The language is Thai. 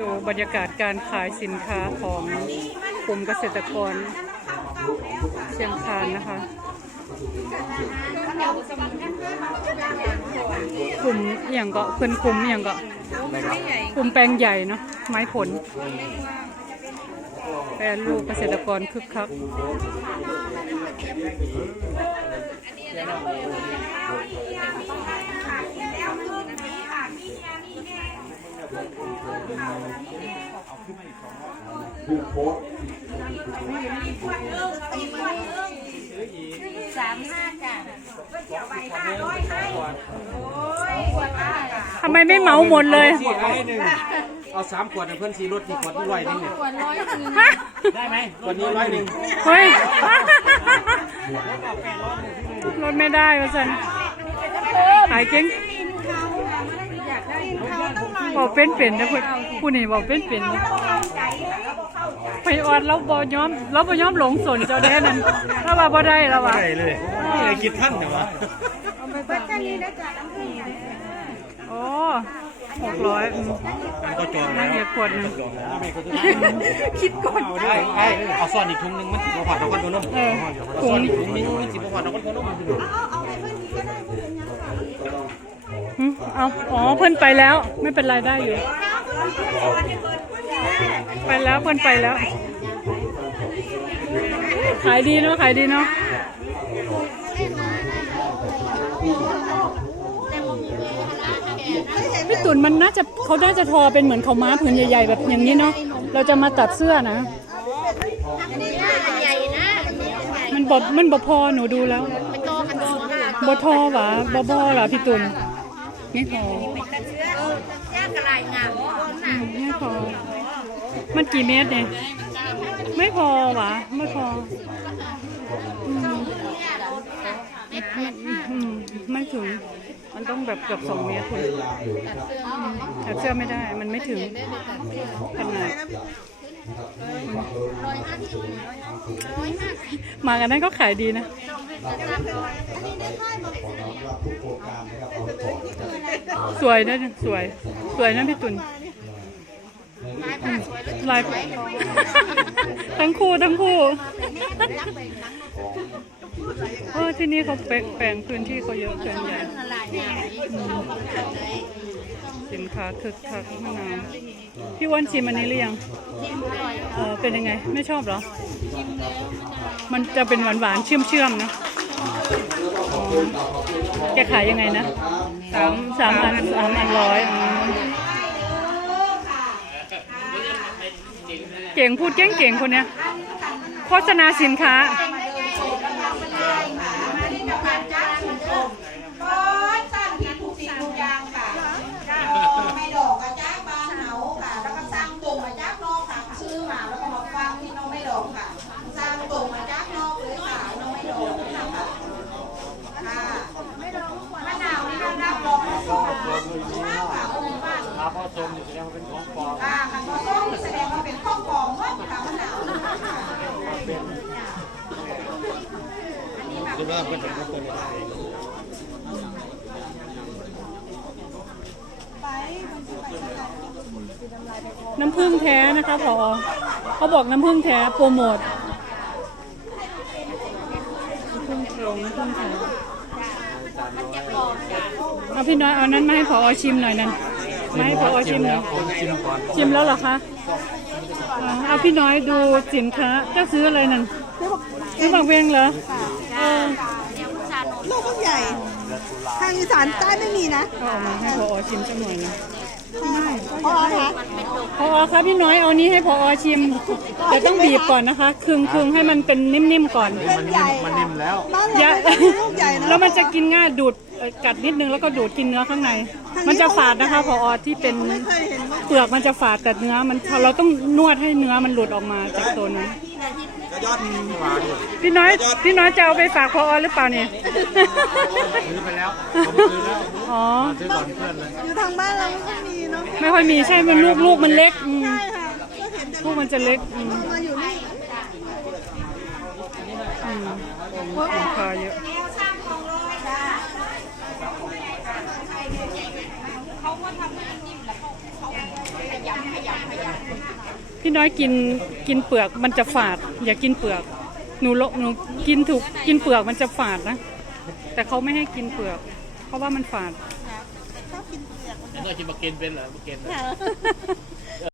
ดูบรรยากาศการขายสินค้าของกลุ่มเกษตรกรเชียงคานนะคะ กลุ่มอย่างก็เพิ่อนกลุ่มอย่างก็กลุ่มแปลงใหญ่เนาะไม้ผล แปรรูปเกษตรกรคึกคัก สามห้าจ้ะทำไมไม่เหมาหมดเลยสี่ร้อยหนึ่งเอาสามขวดนะเพื่อนสีรถที่ขวดที่ร้อยหนึงเนี่ยขวดร้อยคือได้ไหมขวดนี้ร้อยหนึ่งเฮ้ยลดไม่ได้ว่าสันขายเก่ง บอกเป็นเป็นนะคุณผู้นี่บอกเป็นเป็นนะไปออดเราบอยอมเราบอยอมหลงสนเจ้าแด้นั่นเราว่าบ่ได้แล้วว่ะได้เลยนี่เลยคิดท่านแต่ว่าโอ้หกร้อยอืมมันก็จองน่าแล้วเหียขวดหนึงจองแล้วไม่ก็คิดก่อนไอ้ไอ้เอาซ่อนอีกถุงหนึงมันสิบผ่านเอาคนตัวนุ่มเออเอาซ่อนอีกถุงหนึงมันสิบผ่านเอาคนตัวนุ่ม หึเอาอ๋อเพิ่นไปแล้ว ไม่เป็นไรได้อยู่ ไปแล้วเพิ่นไปแล้ว ขายดีเนาะขายดีเนาะพี่ตุ่นมันน่าจะเขาน่าจะทอเป็นเหมือนเขาวม้าผืนใหญ่ ๆ แบบอย่างนี้เนาะเราจะมาตัดเสื้อนะใหญ่นะมันบมันบพอหนูดูแล้วมันโตกันโตค่ะบทอหวะบบ่เหรอพี่ตุ่น ไม่พอแยกกระไรงานไม่พอมันกี่เมตรเนี่ย ไม่พอหวะไม่พอไม่ถึง มันต้องแบบเกือบสองเมตรคุณแต่เสื้อไม่ได้ มันไม่ถึงขนาด มากันนั้นก็ขายดีนะสวยนะสวย สวยนะพี่ตุนลายทั้งคู่ทั้งคู่เออที่นี่เขาแปลงแปลงพื้นที่เขาเยอะเกินใหญ่อืม สินค้าคึกคักมานานพี่อ้วันชิมอันนี้หรือยังเออเป็นยังไง ไม่ชอบเหรอ มันจะเป็นหวานหวานเชื่อมเชื่อมนะแกขายยังไงนะสามสามอันสามอันร้อยเก่งพูดเก่งเก่งคนเนี้ยโฆษณาสินค้า ไม่ดอกกระจ้าบานเหาค่ะ แล้วก็สร้างตรงมาจากนอกค่ะ ชื่อมาแล้วก็มาฟังที่น้องไม่ดอกค่ะ สร้างตรงมาจากนอกเลยค่ะน้องไม่ดอกค่ะค่ะมะนาวนี่เรารับรองผสมมากค่ะองค์บ้านครับพ่อชมแสดงว่าเป็นของปลอมค่ะมันผสมแสดงว่าเป็นข้าวกล่องว่าค่ะมะนาวค่ะคือว่าเป็นของคนไทยน้ำผึ้งแท้นะคะพอเขาบอกน้ำผึ้งแท้โปรโมทน้ำผึ้งโรงน้ำผึ้งแท้เอาพี่น้อยเอานั้นมาให้พอชิมหน่อยนั่น มาให้พอชิมหน่อยชิมก่อนชิมแล้วเหรอคะอ่าเอาพี่น้อยดูสินค้าเจ้าซื้ออะไรนั่นซื้อบักเวงเหรอเออลูกก็ใหญ่ ทางอีสานใต้ไม่มีนะเอาออกมาให้พอชิมสักหน่อยนะพอคะพอคะพี่น้อยเอานี้ให้พอชิม แต่ต้องบีบก่อนนะคะครึงครึงให้มันเป็นนิ่มๆก่อนเป็นใหญ่มันนิ่มแล้วบ้านอย่าเราไม่ลูกใหญ่นะแล้วมันจะกินง่ายดูดเอ่อกัดนิดนึงแล้วก็ดูดกินเนื้อข้างใน มันจะฝาดนะคะพอที่เป็นไม่เคยเห็นว่าเปลือกมันจะฝาดแต่เนื้อมันเราต้องนวดให้เนื้อมันหลุดออกมาจากตัวนั้นยอดหวานพี่น้อยพี่น้อยจะเอาไปฝากพอหรือเปล่าเนี่ยซื้อไปแล้วผมซื้อแล้วอ๋อซื้อก่อนเพื่อนเลยอยู่ทางบ้านเราไม่ค่อยมีเนาะไม่ค่อยมีใช่มันลูกลูกมันเล็กอืมใช่ค่ะก็เห็นแต่ลูกมันจะเล็กอืมมาอยู่นี่อืมสินค้าเยอะเขา ก็ทำให้นิ่มแล้วเขาเขายำขยำขยพี่น้อยกินกินเปลือกมันจะฝาด อย่ากินเปลือก หนูโลหนูกินถูกกินเปลือกมันจะฝาดนะ แต่เขาไม่ให้กินเปลือก เพราะว่ามันฝาดชอบกินเปลือกแล้วกินมากินเป็นเหรอมากิน